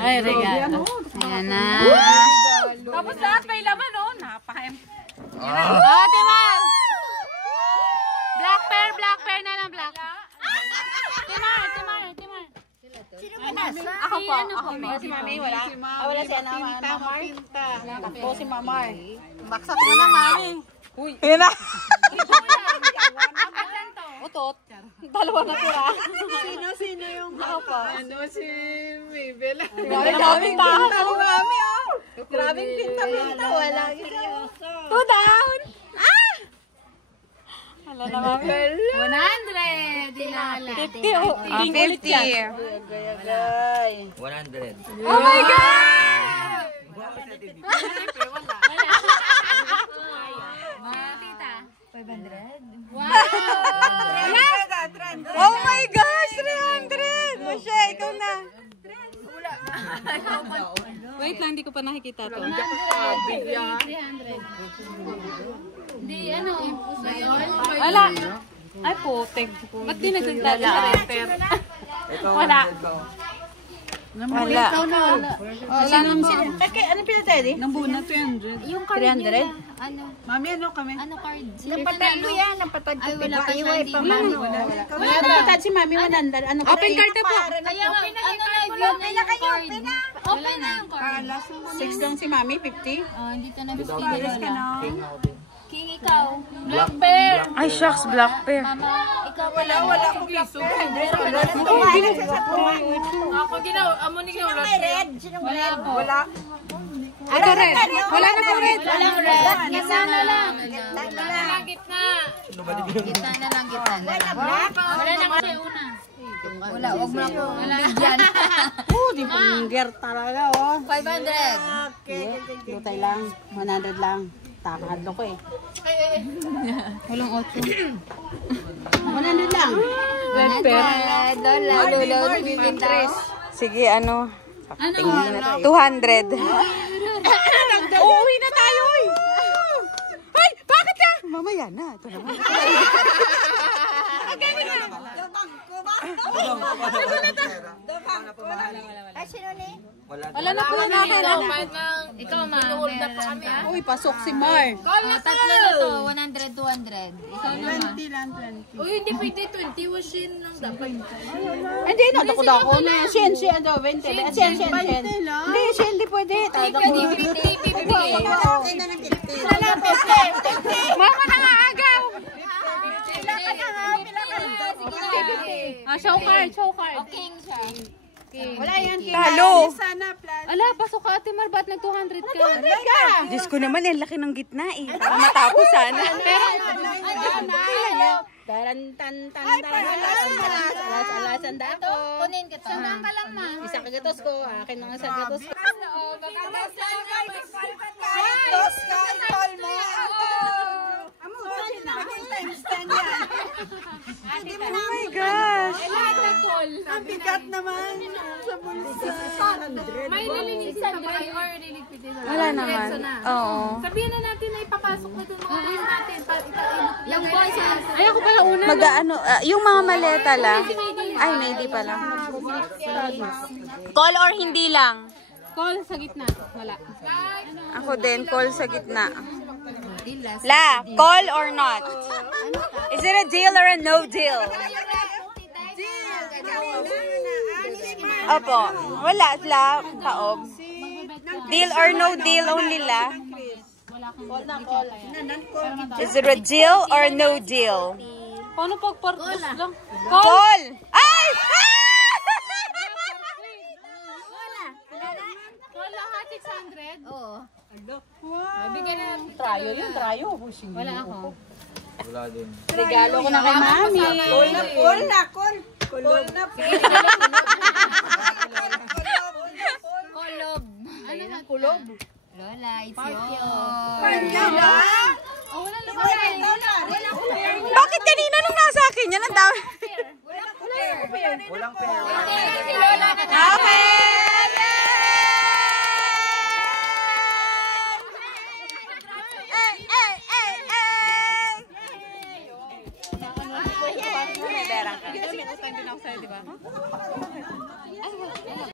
Ay, regalo. Ayan na. Tapos lahat may laman, oh. Napaka-em. Oh, Timar! Black pear na lang, black. Timar. Sino ba nasa? Ako po. Si Mami, wala. Wala si Mamar. Ako si Mamar. Baksak mo na, Mami. Uy. Ayan na. Utot. Dalawa na tira. Sino yung Ako po. ano si Mabel? Daming pinta. Mami, oh. Grabing pinta-pinta. Wala. Two down. Ah! Hala na, Mami. 100. Dilala. 50. Oh, 50. Gayagay. 100. Oh my God! Tita. 500. Oh my gosh, 300! Moshe, ikaw na. Wait lang, hindi ko pa nakikita to. 300. Di ano, Wala. Ay, putek. Ba't di nagdala sa renter? Wala. Wala. Wala naman sila. Ano pinatay? Nambuna 300. yung card 300? nila. Ano? Mami, ano kami? Ano card? Napatay ko yan. Napatay ko. Ay, wala pa Iway pa na. mami. Wala napatay si mami. Ano Open card na po. Kaya nga, ano na, view na yung card. Open na yung card. 6 lang si mami, 50. Oh, hindi ka na 50 wala. King ako din. King, ikaw. Black bear. Ay, shucks, black pear. Mama, ikaw Wala akong piso. Ako ginawa, amo ni ginawa. wala po. Wala. Ito red. Wala na po red. Walang red. Gitna na lang. Gitna. Gitna na lang, gitna na lang. Wala na kasi una. Wala, wag mo ako bigyan. Di pangger talaga, oh. 500. Lutay lang. 100 lang. Takadlo ko eh. Walang 8. 100 lang. Red bear. Lolo, bibinta. Sige, ano? Ano? 200. Uuwi na tayo eh. Ay, bakit ka? Mamaya na. Ito naman. Ay, sino ni? Wala na po na ikaw, ma. Meron ka? Uy, pasok si Mar. Oh, tatlo na to. 100, 200. Ikaw naman. Uy, hindi pwede 20 wasin lang dapat. Hindi, natakot ako na. Sien, ano, 20. Sien. Hindi, sien, hindi pwede. Pwede, 50, 50. Mama na nga agaw. Show card. O, king siya. Wala yan. Talo. Ala, pasok ka, Ate Mar. Ba't nag-200 ka? 200 ka. Diyos ko naman, ang laki ng gitna eh. Baka matapos sana. Pero, alas, ang dato. Kunin kita. Samahan ka lang, ma. Isa kagatos ko, akin mga sagatos ko. Oh my gosh. Ang bigat naman sa bulsa. May lilinisan ba kayo or lilipitin na lang? Wala naman. Oo. Sabihin na natin na ipapasok na doon mga boys natin. Yung boys, Ay, ako pala una. Mag-ano, yung mga maleta lang. Ay, may hindi pa lang. Call or hindi lang? Call sa gitna. Wala. Ako din, call sa gitna. La, call or not? Is it a deal or a no deal? Opo. Wala, la, kaob. Deal or no deal only, la? Is it a deal or no deal? Paano pag-partos lang? Call! Ay! Call lahat 600? oo. Trayo yun, trayo. Wala ako. Wala din. Regalo ko na kay Mami. Kolob. Ano na? Kulob. Lola, it's yours. Bakit kanina nung nasa akin yan? Ang dami. Walang pera. Okay.